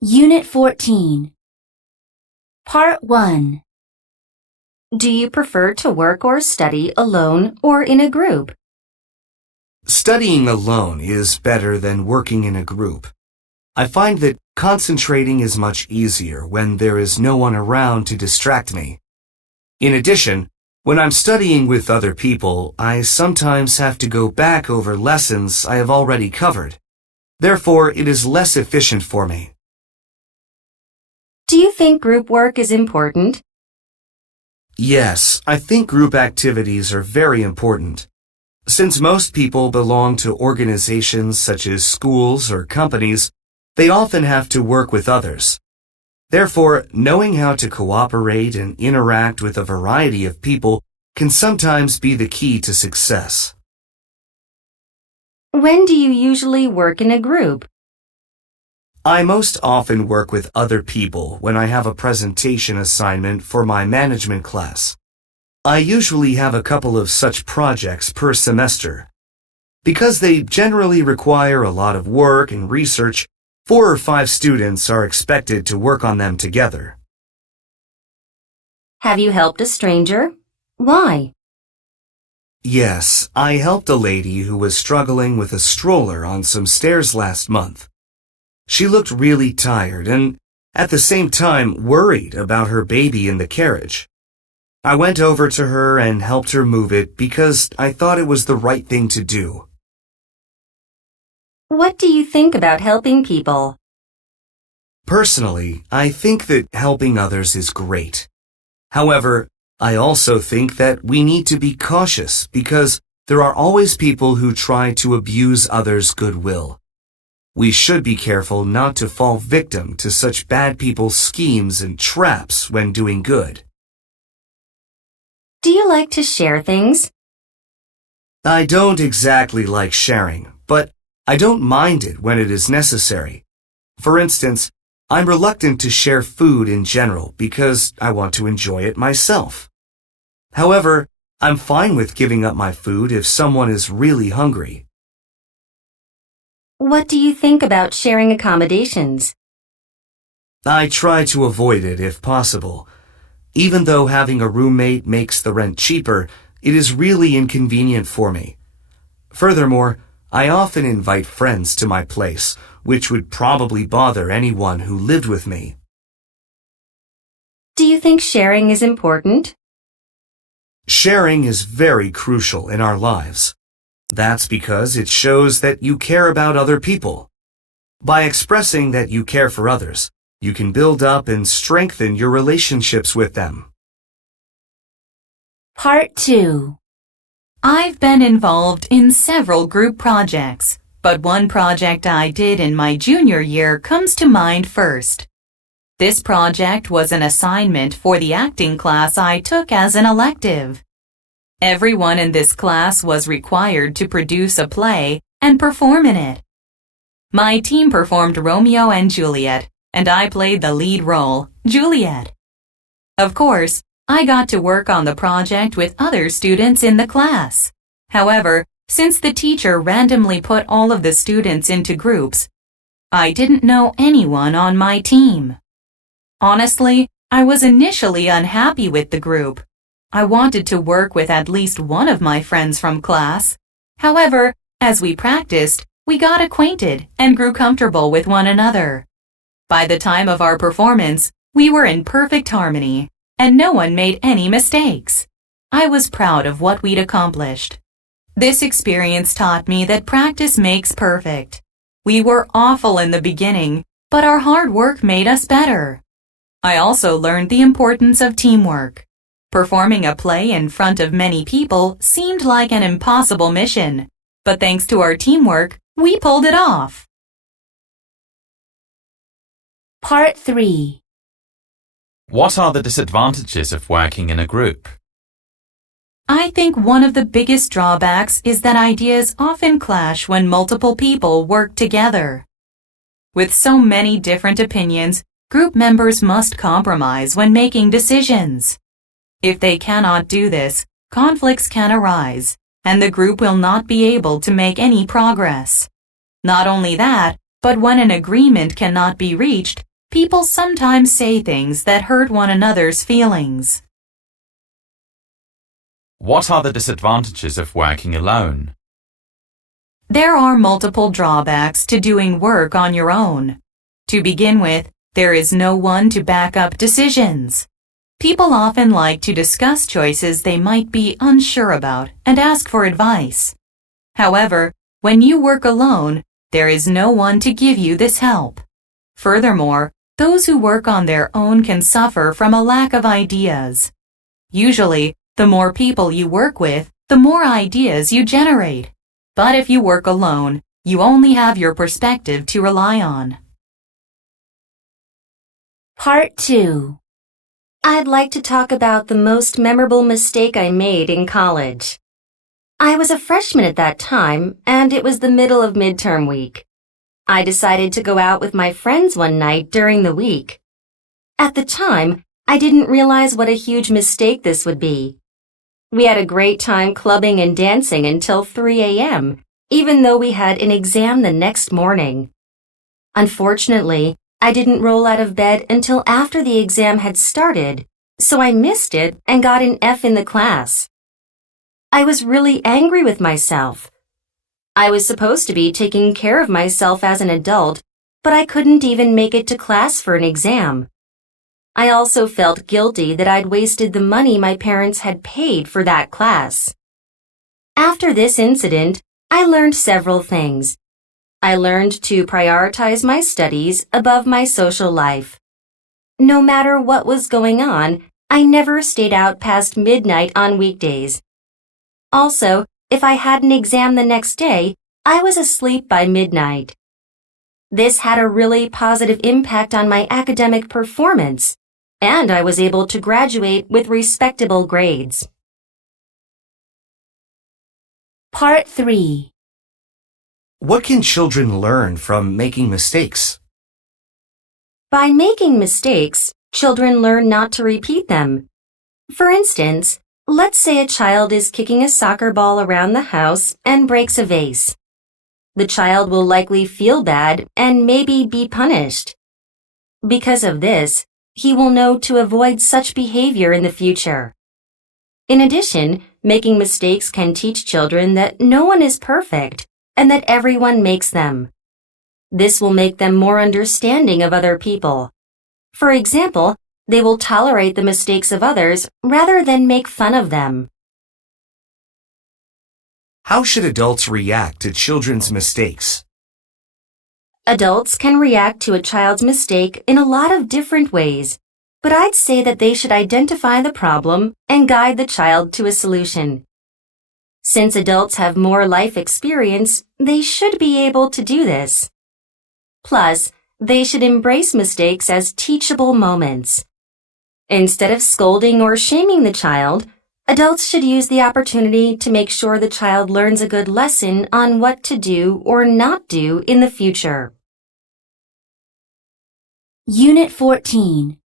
Unit 14. Part 1. Do you prefer to work or study alone or in a group? Studying alone is better than working in a group. I find that concentrating is much easier when there is no one around to distract me. In addition, when I'm studying with other people, I sometimes have to go back over lessons I have already covered. Therefore, it is less efficient for me. Do you think group work is important? Yes, I think group activities are very important. Since most people belong to organizations such as schools or companies, they often have to work with others. Therefore, knowing how to cooperate and interact with a variety of people can sometimes be the key to success. When do you usually work in a group? I most often work with other people when I have a presentation assignment for my management class. I usually have a couple of such projects per semester. Because they generally require a lot of work and research, 4 or 5 students are expected to work on them together. Have you helped a stranger? Why? Yes, I helped a lady who was struggling with a stroller on some stairs last month. She looked really tired and, at the same time, worried about her baby in the carriage. I went over to her and helped her move it because I thought it was the right thing to do. What do you think about helping people? Personally, I think that helping others is great. However, I also think that we need to be cautious because there are always people who try to abuse others' goodwill. We should be careful not to fall victim to such bad people's schemes and traps when doing good. Do you like to share things? I don't exactly like sharing, but I don't mind it when it is necessary. For instance, I'm reluctant to share food in general because I want to enjoy it myself. However, I'm fine with giving up my food if someone is really hungry. What do you think about sharing accommodations? I try to avoid it if possible. Even though having a roommate makes the rent cheaper, it is really inconvenient for me. Furthermore, I often invite friends to my place, which would probably bother anyone who lived with me. Do you think sharing is important? Sharing is very crucial in our lives. That's because it shows that you care about other people. By expressing that you care for others, you can build up and strengthen your relationships with them. Part 2. I've been involved in several group projects, but one project I did in my junior year comes to mind first. This project was an assignment for the acting class I took as an elective. Everyone in this class was required to produce a play and perform in it. My team performed Romeo and Juliet, and I played the lead role, Juliet. Of course, I got to work on the project with other students in the class. However, since the teacher randomly put all of the students into groups, I didn't know anyone on my team. Honestly, I was initially unhappy with the group. I wanted to work with at least one of my friends from class. However, as we practiced, we got acquainted and grew comfortable with one another. By the time of our performance, we were in perfect harmony, and no one made any mistakes. I was proud of what we'd accomplished. This experience taught me that practice makes perfect. We were awful in the beginning, but our hard work made us better. I also learned the importance of teamwork. Performing a play in front of many people seemed like an impossible mission, but thanks to our teamwork, we pulled it off. Part 3. What are the disadvantages of working in a group? I think one of the biggest drawbacks is that ideas often clash when multiple people work together. With so many different opinions, group members must compromise when making decisions. If they cannot do this, conflicts can arise, and the group will not be able to make any progress. Not only that, but when an agreement cannot be reached, People sometimes say things that hurt one another's feelings. What are the disadvantages of working alone? There are multiple drawbacks to doing work on your own. To begin with, there is no one to back up decisions. People often like to discuss choices they might be unsure about and ask for advice. However, when you work alone, there is no one to give you this help. Furthermore, those who work on their own can suffer from a lack of ideas. Usually, the more people you work with, the more ideas you generate. But if you work alone, you only have your perspective to rely on. Part 2. I'd like to talk about the most memorable mistake I made in college. I was a freshman at that time, and it was the middle of midterm week. I decided to go out with my friends one night during the week. At the time, I didn't realize what a huge mistake this would be. We had a great time clubbing and dancing until 3 a.m., even though we had an exam the next morning. Unfortunately, I didn't roll out of bed until after the exam had started, so I missed it and got an F in the class. I was really angry with myself. I was supposed to be taking care of myself as an adult, but I couldn't even make it to class for an exam. I also felt guilty that I'd wasted the money my parents had paid for that class. After this incident, I learned several things. I learned to prioritize my studies above my social life. No matter what was going on, I never stayed out past midnight on weekdays. Also, if I had an exam the next day, I was asleep by midnight. This had a really positive impact on my academic performance, and I was able to graduate with respectable grades. Part 3. What can children learn from making mistakes? By making mistakes, children learn not to repeat them. For instance, let's say a child is kicking a soccer ball around the house and breaks a vase. The child will likely feel bad and maybe be punished. Because of this, he will know to avoid such behavior in the future. In addition, making mistakes can teach children that no one is perfect and that everyone makes them. This will make them more understanding of other people. For example, they will tolerate the mistakes of others rather than make fun of them. How should adults react to children's mistakes? Adults can react to a child's mistake in a lot of different ways, but I'd say that they should identify the problem and guide the child to a solution. Since adults have more life experience, they should be able to do this. Plus, they should embrace mistakes as teachable moments. Instead of scolding or shaming the child, adults should use the opportunity to make sure the child learns a good lesson on what to do or not do in the future. Unit 14.